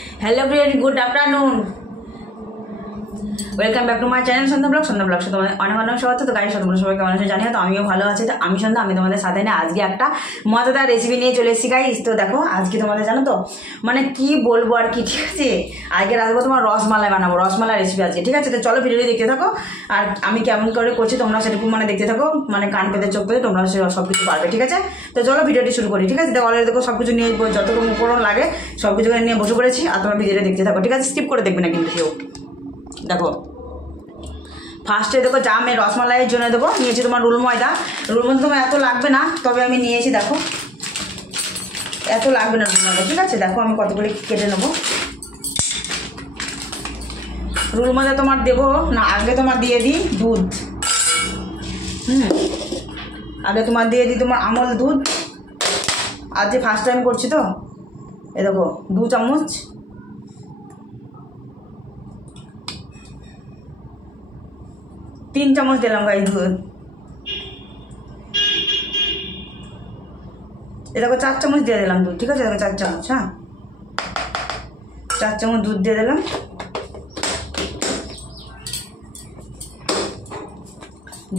Hello friend, good afternoon, welcome back to my channel Sandhya blog. তোমাদের অনেক অনেক স্বাগত। তো গাইস, তোমরা সবাই কেমন আছে জানি না, তো আমিও ভালো আছি। তো আমি সন্ধ্যা, আমি তোমাদের সাথে না আজকে একটা মজাদার রেসিপি নিয়ে চলে এসেছি গাইস। তো দেখো আজকে তোমাদের জানো তো মানে কি বলবো আর কি, ঠিক আছে। আজকে রাখবো তোমার রসমালাই বানাবো, রসমালাই রেসিপি আজকে, ঠিক আছে। তো চলো ভিডিওটি দেখতে থাকো, আর আমি কেমন করে করছি তোমরা সেরকম মানে দেখতে থাকো, মানে কান পেতে চোখ পেতে তোমরা সব কিছু পারবে, ঠিক আছে। তো চলো ভিডিওটি শুরু করি, ঠিক আছে। তো অলরেডি দেখো সব কিছু নিয়ে যতটুকু উপকরণ লাগে সব কিছু নিয়ে বসে পড়েছি, আর তোমরা ভিডিওটা দেখতে থাকো, ঠিক আছে। স্কিপ করে দেখবে না কিন্তু কেউ। দেখো ফার্স্টে দেখো যা আমি রসমালাইয়ের জন্য দেবো নিয়েছি তোমার রুল ময়দা। রুল ময়দা তোমার এত লাগবে না, তবে আমি নিয়েছি দেখো এত লাগবে না রুল ময়দা, ঠিক আছে। দেখো আমি কতগুলো কেটে নেবো। রুল ময়দা তোমার দেবো না, আগে তোমার দিয়ে দিই দুধ। আগে তোমার দিয়ে দিই তোমার আমল দুধ। আজ যে ফার্স্ট টাইম করছি তো এ দেখো 2 চামচ। 3 চামচ দিলাম গাই দুধ। এ দেখো 4 চামচ দিয়ে দিলাম দুধ, ঠিক আছে। দেখো 4 চামচ, হ্যাঁ 4 চামচ দুধ দিয়ে দিলাম।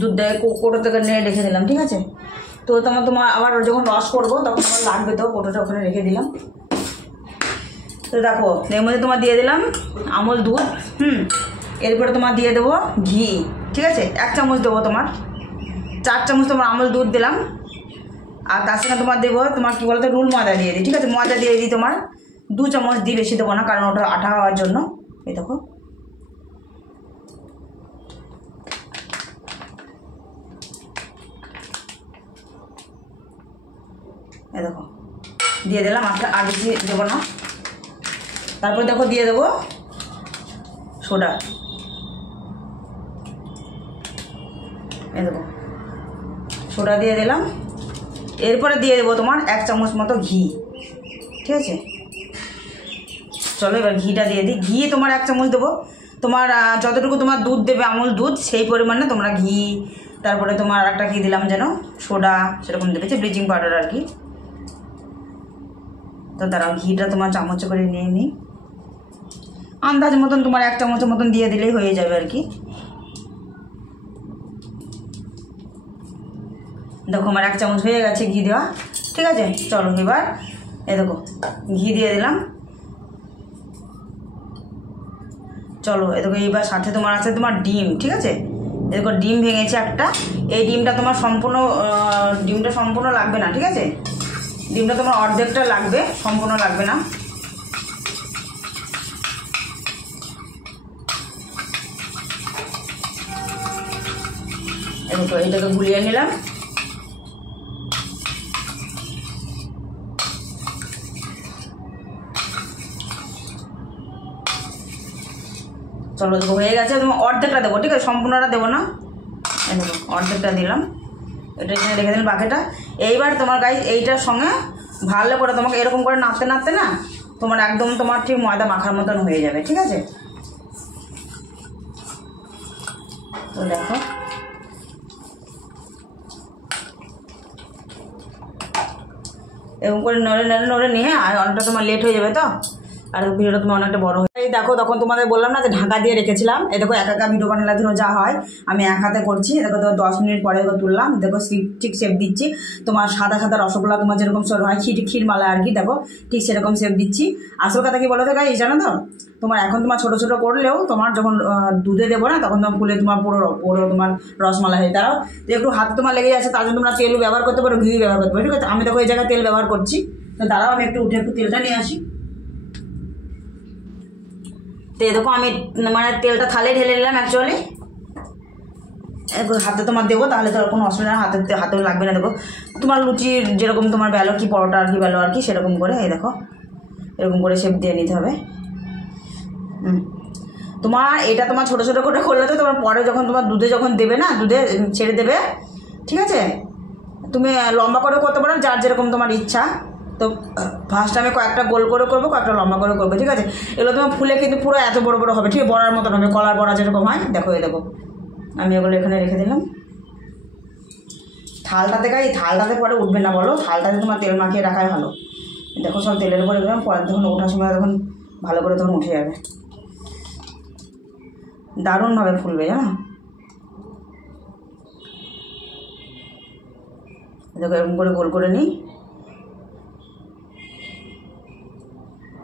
দুধ দিয়ে কোটো থেকে নিয়ে রেখে দিলাম, ঠিক আছে। তো তোমার আবার যখন রস করবো তখন আমার লাগবে, তো কোটোটা ওখানে রেখে দিলাম। তো দেখো এর মধ্যে তোমার দিয়ে দিলাম আমল দুধ। এরপরে তোমার দিয়ে দেবো ঘি, ঠিক আছে। 1 চামচ দেবো তোমার, 4 চামচ তোমার আমল দুধ দিলাম। আর তার সঙ্গে তোমার দেবো তোমার কী বলতো রুল ময়দা দিয়ে দিই, ঠিক আছে। ময়দা দিয়ে দিই তোমার 2 চামচ দিই, বেশি দেবো না কারণ ওটা আঠা হওয়ার জন্য। এই দেখো দেখো দিয়ে দিলাম, আর বেশি দেবো না। তারপর দেখো দিয়ে দেবো সোডা। এই দেখো সোডা দিয়ে দিলাম। এরপরে দিয়ে দেবো তোমার 1 চামচ মতো ঘি, ঠিক আছে। চলো এবার ঘিটা দিয়ে দিই। ঘি তোমার 1 চামচ দেবো। তোমার যতটুকু তোমার দুধ দেবে আমুল দুধ সেই পরিমাণে তোমরা ঘি, তারপরে তোমার একটা ঘি দিলাম যেন সোডা সেরকম দেবে, ব্লিচিং পাউডার আর কি। তো দাঁড়াও ঘিটা তোমার চামচে করে নিয়ে নিই। আন্দাজ মতন তোমার 1 চামচের মতন দিয়ে দিলেই হয়ে যাবে আর কি। দেখো আমার 1 চামচ হয়ে গেছে ঘি দেওয়া, ঠিক আছে। চলো এবার এই দেখো ঘি দিয়ে দিলাম। চলো এ দেখো এইবার সাথে তোমার আছে তোমার ডিম, ঠিক আছে। এ দেখো ডিম ভেঙেছে একটা। এই ডিমটা তোমার সম্পূর্ণ লাগবে না, ঠিক আছে। ডিমটা তোমার অর্ধেকটা লাগবে, সম্পূর্ণ লাগবে না। এ দেখো এইটাকে গুলিয়ে নিলাম। চলো দেখো হয়ে গেছে। তোমার অর্ধেকটা দেবো, ঠিক আছে, সম্পূর্ণটা দেবো না। এই দেখো অর্ধেকটা দিলাম, এটা এখানে রেখে দিলাম বাকিটা। এইবার তোমার গাইস এইটার সঙ্গে ভালো করে তোমাকে এরকম করে নাড়তে নাড়তে না তোমার একদম তোমার ঠিক ময়দা মাখার মতন হয়ে যাবে, ঠিক আছে। তো দেখো এরকম করে নড়ে নিয়ে, আর অনেকটা তোমার লেট হয়ে যাবে তো, আর ভিডিওটা তোমার অনেকটা বড় হয়ে। এই দেখো তখন তোমাদের বললাম না যে ঢাকা দিয়ে রেখেছিলাম। এই দেখো একা ভিডিও বানালে ধরো যা হয় আমি এক হাতে করছি। দেখো তো 10 মিনিট পরে দেখো তুললাম। দেখো ঠিক শেপ দিচ্ছি। তোমার সাদা সাদা রসগোল্লা তোমার যেরকম সর হয় ক্ষীরমালা আর কি, দেখো ঠিক সেরকম শেপ দিচ্ছি। আসল কথা কি বলো তো গাইস, জানো তো তোমার এখন তোমার ছোটো ছোটো করলেও তোমার যখন দুধে দেবো না তখন তোমার ফুলে তোমার পুরো তোমার রসমালাই হয়ে দাঁড়াও। তো একটু হাত তোমার লেগে যাচ্ছে, তার জন্য তোমরা তেলও ব্যবহার করতে পারো, ঘি ব্যবহার করতে পারো, ঠিক আছে। আমি দেখো এই জায়গায় তেল ব্যবহার করছি। তো দাঁড়াও আমি একটু তেলটা নিয়ে আসি। তো দেখো আমি মানে তেলটা থালে ঢেলে নিলাম অ্যাকচুয়ালি। হাতে তোমার দেবো তাহলে তো কোনো অসুবিধা হাতেও লাগবে না। দেখো তোমার লুচির যেরকম তোমার বেলো কি পরোটা আর কি বেলো আর কি সেরকম করে এই দেখো এরকম করে শেপ দিয়ে নিতে হবে। তোমার এটা তোমার ছোটো ছোটো করে করলে তো তোমার পরে যখন তোমার দুধে যখন দেবে না, দুধে ছেড়ে দেবে, ঠিক আছে। তুমি লম্বা করে করতে পারো, যার যেরকম তোমার ইচ্ছা। তো ফার্স্ট আমি কয়েকটা গোল করে করবো, কয়েকটা লম্বা করে করবো, ঠিক আছে। এগুলো তোমার ফুলে কিন্তু পুরো এত বড় বড় হবে, ঠিক আছে, বড়ার মতন হবে, কলার বড়া যেরকম হয়। দেখো এই দেখো আমি এগুলো এখানে রেখে দিলাম। থালটাতে থালটাতে পরে উঠবে না বলো, থালটাতে তোমার তেল মাখিয়ে রাখাই ভালো। দেখো সব তেলের উপরে দিলাম, পরে যখন ওঠার সময় তখন ভালো করে তখন উঠে যাবে, দারুণভাবে ফুলবে জানো। দেখো এরকম করে গোল করে নিই,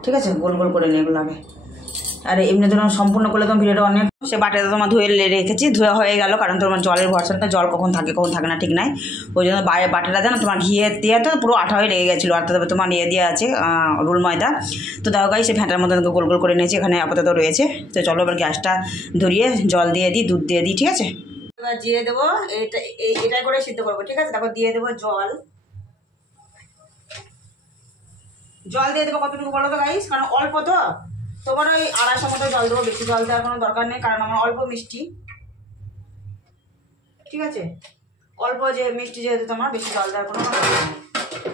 ঠিক আছে, গোল গোল করে নিই এগুলো আগে। আর এমনি তোমার সম্পূর্ণ করলে তোমার ভিডিওটা অনেক, সে বাটিটা তোমার ধুয়ে রেখেছি, ধোয়া হয়ে গেল, কারণ তোমার জলের ভরসাতে জল কখন থাকে না ঠিক নাই, ওই জন্য বাটিটা জানো তোমার ঘিয়ে দিয়ে তো পুরো আঠা হয়ে লেগে গেছিলো। আর তবে তোমার ইয়ে দিয়ে আছে রুল ময়দা। তো দেখো গাইস, সেই ফ্যাটার মধ্যে গোল গোল করে নিয়েছি, এখানে আপাতত রয়েছে। তো চলো এবার গ্যাসটা ধরিয়ে জল দিয়ে দিই, দুধ দিয়ে দিই, ঠিক আছে। এবার দিয়ে দেবো, এটা করে সিদ্ধ করবো, ঠিক আছে। তারপর দিয়ে দেবো জল দিয়ে দেবো কতটুকু বলো তো গাইস, কারণ অল্প তো, তোমার ওই 250 মতো জল দেবো, বেশি জল দেওয়ার কোনো দরকার নেই, কারণ আমার অল্প মিষ্টি, ঠিক আছে। অল্প যে মিষ্টি যেহেতু, তোমার বেশি জল দেওয়ার কোনো দরকার নেই,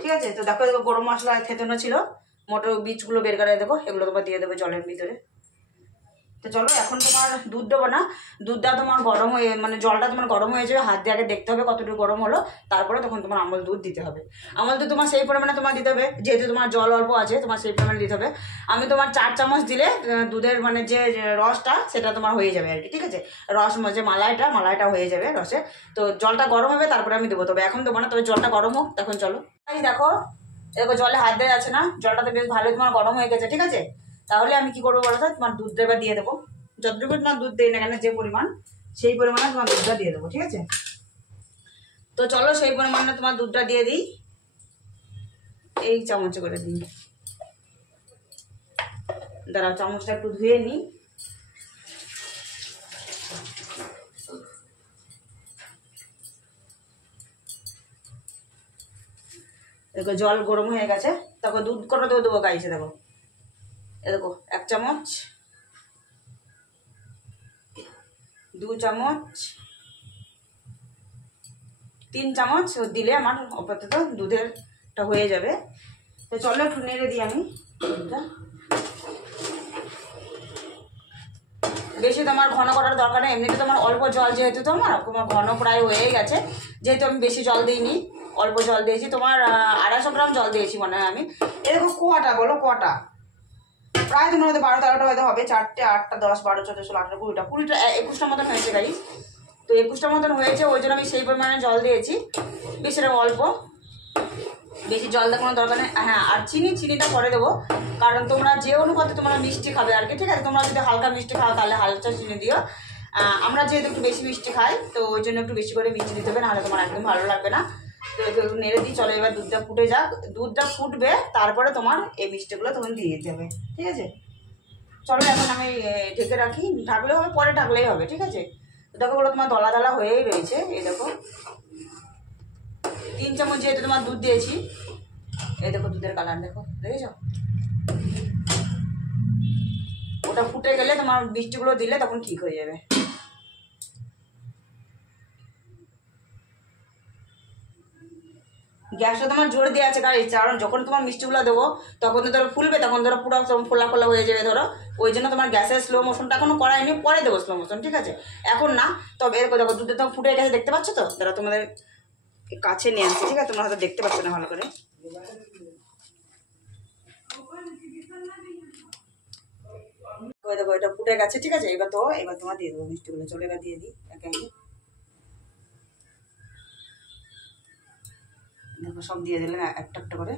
ঠিক আছে। তো দেখো গরম মশলা থেতনো ছিল, মোটর বীজগুলো বের করে দেবো, এগুলো তোমার দিয়ে দেবো জলের ভিতরে। তো চলো এখন তোমার দুধ দেবো না, দুধটা তোমার গরম হয়ে, মানে জলটা তোমার গরম হয়ে যাবে, হাত দিয়ে আগে দেখতে হবে কতটুকু গরম হলো, তারপরে তখন তোমার আমল দুধ দিতে হবে। আমল দুধ তোমার সেই পরিমাণে তোমার দিতে হবে, যেহেতু তোমার জল অল্প আছে, তোমার সেই পরিমাণে দিতে হবে। আমি তোমার 4 চামচ দিলে দুধের মানে যে রসটা সেটা তোমার হয়ে যাবে আর কি, ঠিক আছে। রস যে মালাইটা হয়ে যাবে রসে। তো জলটা গরম হবে, তারপরে আমি দেবো, তবে এখন দেবো না, তবে জলটা গরম হোক তখন। চলো এই দেখো জলে হাত দেওয়া আছে না, জলটা তো বেশ ভালোই তোমার গরম হয়ে গেছে, ঠিক আছে। তাহলে আমি কি করবো বলো তো, তোমার দুধটা এবার দিয়ে দেবো, যতটুকু তোমার দুধ দেয় না কেন, যে পরিমাণ সেই পরিমাণে তোমার দুধটা দিয়ে দেবো, ঠিক আছে। তো চলো সেই পরিমাণে তোমার দুধটা দিয়ে দিই, এই চামচে করে দিই। দাঁড়াও চামচটা একটু ধুয়ে নিই। দেখো জল গরম হয়ে গেছে, তারপর দুধ কটা দেবো গাইছে, দেখো এ দেখো 1 চামচ, 2 চামচ, 3 চামচ দিলে আমার আপাতত দুধেরটা হয়ে যাবে। তো চলো একটু নেড়ে দিই আমি দুধটা। বেশি তোমার ঘন করার দরকার নেই, এমনিতে তোমার অল্প জল, যেহেতু তোমার ঘন প্রায় হয়ে গেছে, যেহেতু আমি বেশি জল দিইনি, অল্প জল দিয়েছি, তোমার 250 গ্রাম জল দিয়েছি মনে হয় আমি। এরকম কোয়াটা বলো, কোয়াটা প্রায় তোমার হয়তো 12-13টা হয়তো হবে, 4টে 8টা 10 12 14 16 18 20টা 21টা মতন হয়েছে গাইস। তো 21টা মতন হয়েছে, ওই জন্য আমি সেই পরিমাণে জল দিয়েছি, বেশি অল্প, বেশি জল দেওয়ার কোনো দরকার নেই। হ্যাঁ, আর চিনিটা পরে দেবো, কারণ তোমরা যে অনুপাতে তোমরা মিষ্টি খাবে আর কি, ঠিক আছে। তোমরা যদি হালকা মিষ্টি খাও তাহলে হালকা চিনি দিও, আমরা যেহেতু একটু বেশি মিষ্টি খাই, তো ওই জন্য একটু বেশি করে মিষ্টি দিতে হবে, নাহলে তোমার একদম ভালো লাগবে না। তো একটু নেড়ে দিই, চলো এবার দুধটা ফুটে যাক, দুধটা ফুটবে, তারপরে তোমার এই মিষ্টিগুলো তখন দিয়ে দিতে হবে, ঠিক আছে। চলো এখন আমি ঢেকে রাখি, ঢাকলেও হবে, পরে ঢাকলেই হবে, ঠিক আছে। দেখো বলো তোমার দলা দলা হয়েই রয়েছে, এই দেখো 3 চামচ যেহেতু তোমার দুধ দিয়েছি, এই দেখো দুধের কালার দেখো, দেখেছো। ওটা ফুটে গেলে তোমার মিষ্টিগুলো দিলে তখন ঠিক হয়ে যাবে। গ্যাসটা তোমার জোরে দেওয়া আছে কারণ যখন তোমার মিষ্টিগুলো দেবো তখন তো ধরো ফুলবে, তখন ধরো পুরো ফোলা ফোলা হয়ে যাবে ধরো, ওই জন্য তোমার গ্যাসের স্লো মোশনটা এখনো করায়নি, পরে দেবো স্লো মোশন, ঠিক আছে। এখন না, তবে এরকম দেখো দুধটা তো ফুটে গেছে, দেখতে পাচ্ছ তো, ধরো তোমাদের কাছে নিয়ে আসছে, ঠিক আছে, তোমরা হয়তো দেখতে পাচ্ছ না ভালো করে। দেখো এটা ফুটে গেছে, ঠিক আছে। এবার তোমার দিয়ে দেবো মিষ্টিগুলো, চলো এবার দিয়ে দিই একে একে। দেখো সব দিয়ে দিলাম একটা একটা করে।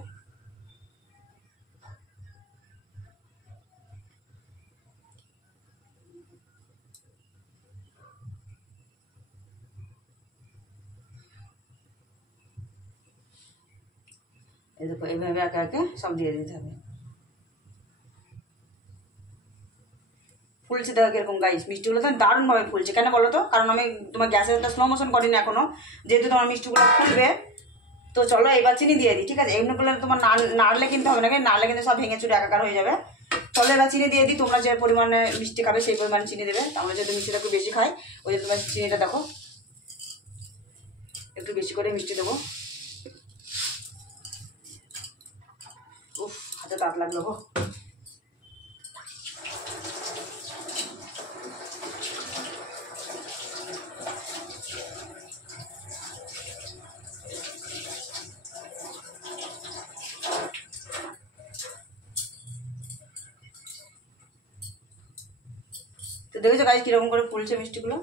এই দেখো এইভাবে একে একে সব দিয়ে দিতে হবে। ফুলছে দেখো কিরকম গাইস, মিষ্টিগুলো তো দারুণভাবে ফুলছে, কেন বলো তো, কারণ আমি তোমার গ্যাসের স্লো মোশন করিনি এখনো, যেহেতু তোমার মিষ্টিগুলো ফুলবে। তো চলো এবার চিনি দিয়ে দিই, ঠিক আছে। এমনি করলে তোমার নাড়লে কিনতে হবে না, নাড়লে কিন্তু সব ভেঙে চুরে একাকার হয়ে যাবে। চলো এবার চিনি দিয়ে দিই, তোমরা যে পরিমাণে মিষ্টি খাবে সেই পরিমাণে চিনি দেবে, আমরা যেহেতু মিষ্টিটা একটু বেশি খাই, ওই যে তোমার চিনিটা দেখো একটু বেশি করে মিষ্টি দেবো। উফ, হাতে তাপ লাগলো গো। তো দেখেছো গাইস কীরকম করে ফুলছে মিষ্টিগুলো।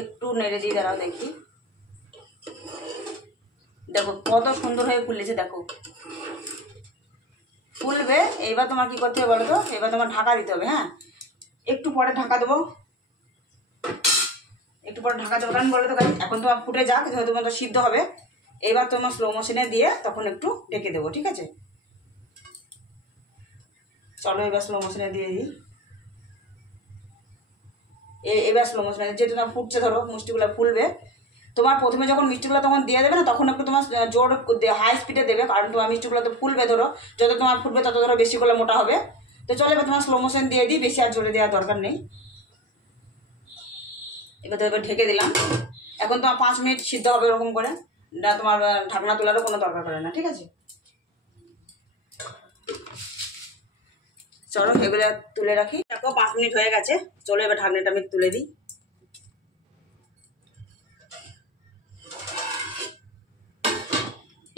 একটু নেড়ে দিয়ে দাঁড়াও দেখি, দেখো কত সুন্দর হয়ে ফুলেছে, দেখো ফুলবে। এইবার তোমার কি করতে হবে বলো তো, এবার তোমার ঢাকা দিতে হবে। হ্যাঁ, একটু পরে ঢাকা দেবো, একটু পরে ঢাকা দেবো। কারণ বলো তো গাইস এখন তোমার ফুটে যাক, যেহেতু তোমার সিদ্ধ হবে। এবার তোমার স্লো মোশনে দিয়ে তখন একটু ঢেকে দেবো, ঠিক আছে? চলো এবার স্লো মোশনে দিয়ে দিই। এবার স্লো মোশনে যেহেতু তোমার ফুটছে, ধরো মিষ্টিগুলো ফুলবে। তোমার প্রথমে যখন মিষ্টিগুলো তখন দিয়ে দেবে না, তখন একটু তোমার জোর হাই স্পিডে দেবে, কারণ তোমার মিষ্টিগুলো তো ফুলবে। ধরো যত তোমার ফুটবে তত ধরো বেশি করে মোটা হবে। তো চলো এবার তোমার স্লো মোশন দিয়ে দিই, বেশি আর জোরে দেওয়ার দরকার নেই। এবার তো এবার ঢেকে দিলাম। এখন তোমার 5 মিনিট সিদ্ধ হবে এরকম করে, না তোমার ঢাকনা তোলারও কোনো দরকার পড়ে না, ঠিক আছে? চলো এগুলো তুলে রাখি। দেখো 5 মিনিট হয়ে গেছে, চলো এবার ঢাকনাটা আমি তুলে দিই।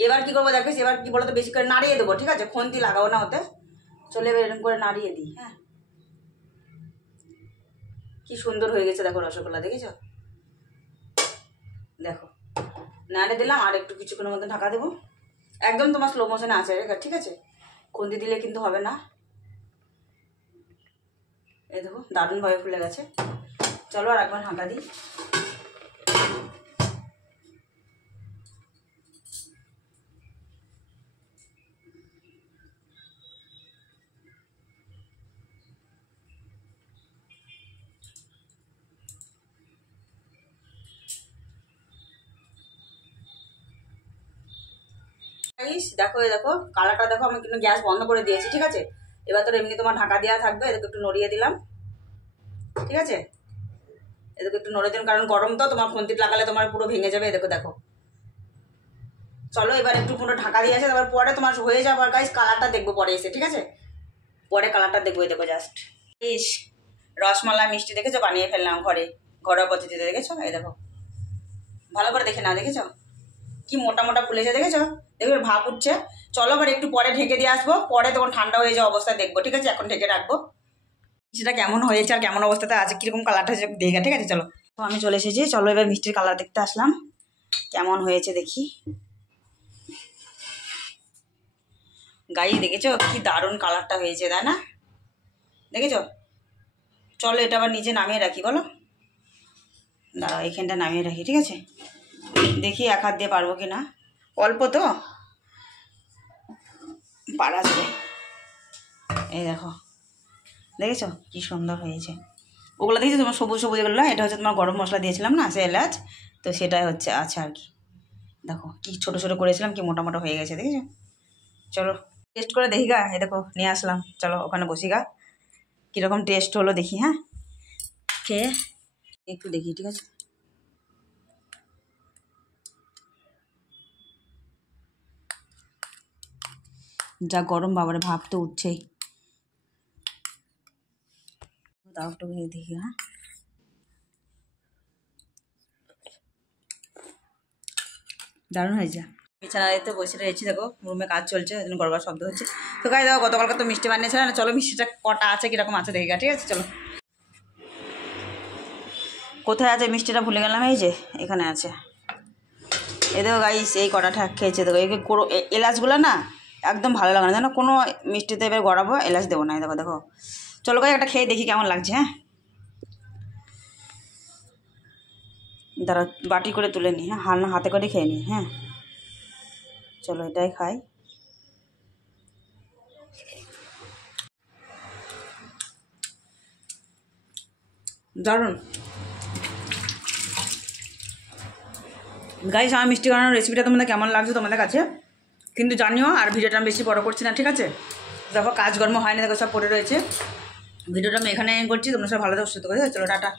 এবার কি করবো দেখো, এবার কি বলতো বেশি করে নাড়িয়ে দেবো, ঠিক আছে? খুন্তি লাগাবো না ওতে। চলে এবার এরকম করে নাড়িয়ে দিই। হ্যাঁ, কি সুন্দর হয়ে গেছে দেখো রসগোল্লা, দেখেছো? দেখো নাড়ে দিলাম, আর একটু কিছুক্ষণের মধ্যে ঢাকা দেবো। একদম তোমার স্লো মোশনে আছে, ঠিক আছে? খুন্তি দিলে কিন্তু হবে না। এই দেখো দারুণভাবে ফুলে গেছে। চলো আর একবার ঢাকা দিই। দেখো দেখো কালারটা দেখো, আমি কিন্তু গ্যাস বন্ধ করে দিয়েছি, ঠিক আছে? এবার তো এমনি তোমার ঢাকা দেওয়া থাকবে। এদেরকে একটু নড়িয়ে দিলাম, ঠিক আছে? এদেরকে একটু নড়ে দিন, কারণ গরম তো, তোমার খুন্তি লাগালে তোমার পুরো ভেঙে যাবে। এদেরকে দেখো। চলো এবার একটু পুরো ঢাকা দিয়ে আছে, তারপর পরে তোমার হয়ে যাবার গাইস কালারটা দেখবো পরে এসে, ঠিক আছে? পরে কালারটা দেখবো। এই দেখো জাস্ট ইস রসমালাই মিষ্টি দেখেছো বানিয়ে ফেললাম ঘরে, ঘরোয়া পদ্ধতিতে, দেখেছো? এই দেখো ভালো করে দেখে না, দেখেছো কি মোটা মোটা ফুলেছে, দেখেছো? দেখবে ভাপ উঠছে। চলো এবার একটু পরে ঢেকে দিয়ে আসবো, পরে তখন ঠান্ডা হয়ে যাওয়া অবস্থায় দেখবো, ঠিক আছে? এখন ঢেকে রাখবো। সেটা কেমন হয়েছে আর কেমন অবস্থাতে আছে, কিরকম কালারটা হয়েছে দেখে, ঠিক আছে? চলো তো আমি চলে এসেছি, চলো এবার মিষ্টির কালার দেখতে আসলাম, কেমন হয়েছে দেখি। গাই দেখেছো কি দারুণ কালারটা হয়েছে, তাই না? দেখেছো? চলো এটা আবার নিচে নামিয়ে রাখি, বলো দাঁড়াও এখানটা নামিয়ে রাখি, ঠিক আছে? দেখি এক হাত দিয়ে পারবো কি না, অল্প তো পারা যাবে। এই দেখো দেখেছো কি সুন্দর হয়েছে। ওগুলো দেখেছো তোমার সবুজ সবুজ এগুলো, এটা হচ্ছে তোমার গরম মশলা দিয়েছিলাম না, সে এলাচ, তো সেটাই হচ্ছে আছে আর কি। দেখো কি ছোটো ছোটো করেছিলাম, কি মোটা মোটা হয়ে গেছে, দেখেছো? চলো টেস্ট করে দেখি গা। এই দেখো নিয়ে আসলাম, চলো ওখানে বসি গা, কীরকম টেস্ট হলো দেখি। হ্যাঁ, খেয়ে একটু দেখি, ঠিক আছে? যা গরম বাবারে, ভাব তো উঠছেই। তাও একটু দেখি। হ্যাঁ, দারুণ হয়েছে। বিছানাতে বসে রয়েছি, দেখো রুমে কাজ চলছে, ওই জন্য গড়গড় শব্দ হচ্ছে। তো গাই দেখো গতকালকে তো মিষ্টি বানিয়েছিলাম না, চলো মিষ্টিটা কটা আছে কীরকম আছে দেখি গা, ঠিক আছে? চলো কোথায় আছে মিষ্টিটা ভুলে গেলাম, এই যে এখানে আছে। এই দেখো গাইস এই কটা ঠাক খেয়েছে, দেখো এই এলাচগুলো না একদম ভালো লাগে না, জানো? কোনো মিষ্টিতে এবার গড়াবো এলাচ দেবো না। দেখো দেখো চলো গাই একটা খেয়ে দেখি কেমন লাগছে। হ্যাঁ, দাঁড়া বাটি করে তুলে নিই। হ্যাঁ, হাতে করে খেয়ে নিই। হ্যাঁ চলো এটাই খাই। দারুণ গাইস, আমার মিষ্টি বানানোর রেসিপিটা তোমাদের কেমন লাগছে তোমাদের কাছে কিন্তু জানিও। আর ভিডিওটা আমি বেশি বড় করছি না, ঠিক আছে? দেখো কাজকর্ম হয়নি, দেখো সব পড়ে রয়েছে। ভিডিওটা আমি এখানে করছি, তোমরা সব ভালো থাকো, সুস্থ করে। চলো টাটা।